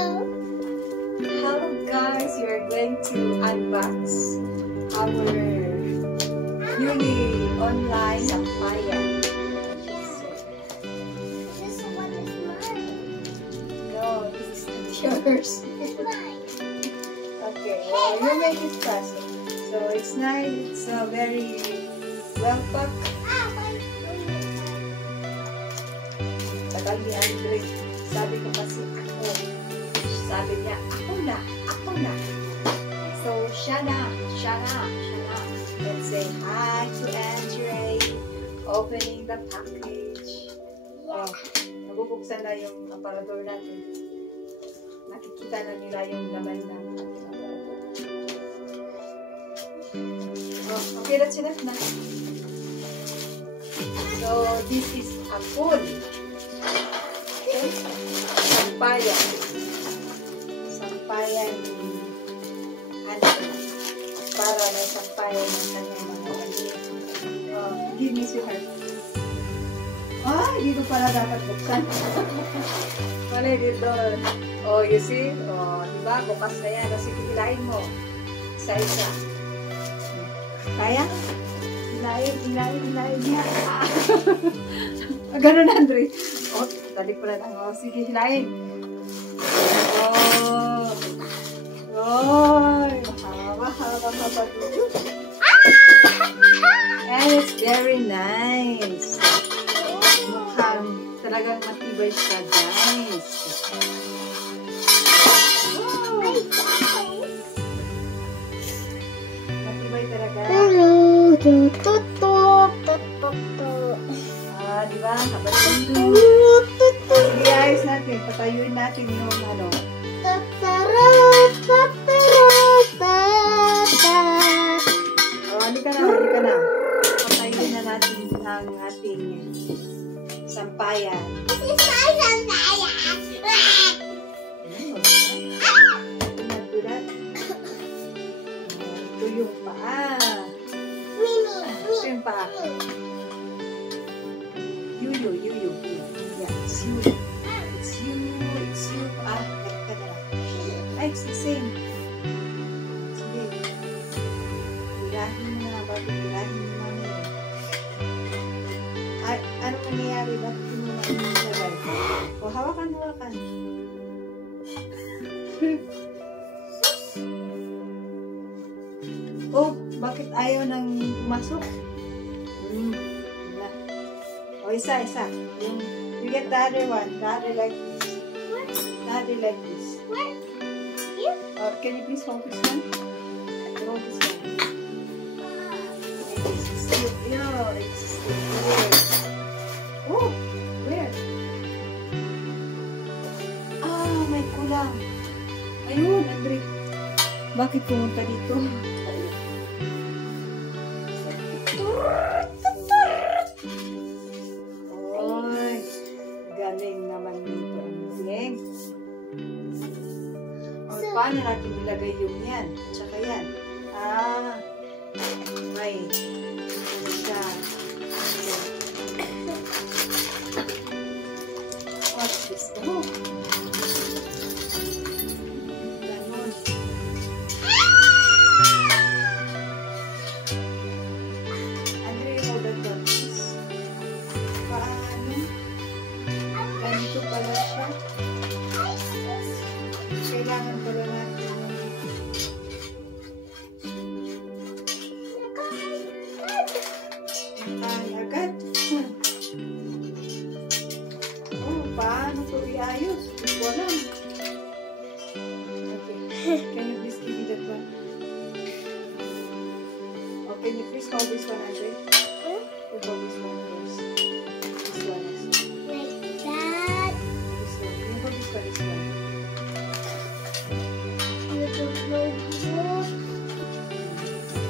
Hello guys, we are going to unbox our newly online sampayan. This one is mine. No, this is not yours. It's mine. Okay, well, you make it fast. So it's nice, it's very well packed. Tagal ni Andre. Sabi ko kasi ako. Sabi niya, ako na. So, siya na. Let's say hi to Andre. Opening the package. Oh, nabubuksan na yung aparador natin. Nakikita na nila yung laman ng ating aparador. Oh, okay, that's enough na. So, this is a full. Okay? Sampayan ano, para may sampayan ng kanyang mga maliit. Oh, give me sweetheart. Dito pala dapat buksan. Mali dito. Oh, you see? Oh, diba? Bukas na yan. Kasi hilahin mo. Isa-isa. Kaya? Hilahin niya. Ganun, Andre. Oh, tali pala lang. Oh, sige, hilahin. Mahaba. And it's very nice. Mukhang talagang matibay siya, guys. Matibay talaga. Diba? Sige, ayos natin. Patayuin natin yung ano. Halika na. Patayuin na natin ang ating sampayan. Ito yung paa. Ito yung paa. You. Yeah, it's you. It's you. It's the same. Sige. Pirahin mo na. Bakit pirahin mo namin? Ano nangyayari? Bakit mo na nilagay? O, hawakan. Oh, bakit ayaw nang pumasok? O, isa. You get the other one. The other like this. Where? Here? Can you please hold this one? Hold this one. It's still here. Oh, where? May kulang. Ayun, Andre. Bakit pumunta dito? Galing naman dito ang leg. Paano natin ilagay yung yan? Tsaka yan. May isa. What's this? Oh! Ganon. Andre, hold that one, please. Paano? Ganito pala siya. Kailangan pala natin agad. Paano ito iayos? Hindi ko alam. Okay. Can you please give me that one? Oh, can you please hold this one, Andre? You hold this one first. This one is. Like that. This one. You hold this one. You don't know how.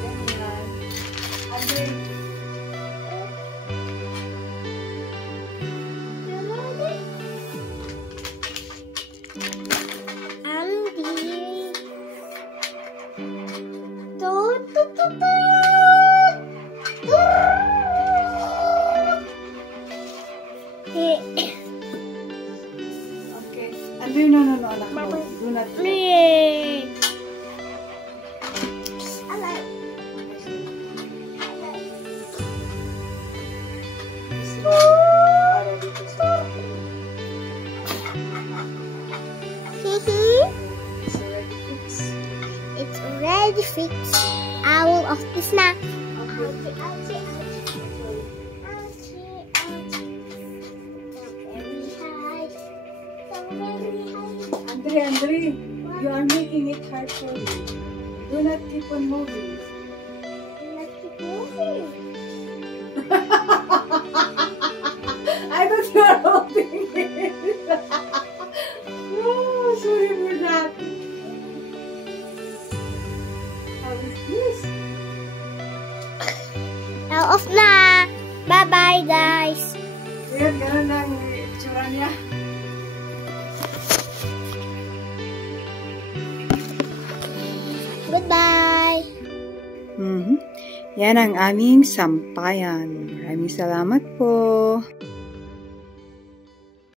Ganyan. Andre. Andre, no, anak mo. Do not. Yay! Para dito sa It's already fixed. It's already fixed. I will off the snack. Andre, you are making it hard for me. Do not keep on moving. Let's keep moving. I thought you were holding it. Oh, sorry for that. How is this? Now off na. Bye-bye, guys. Ayan, ganun lang yung itsura niya. Goodbye. Yan ang aming sampayan. Maraming salamat po.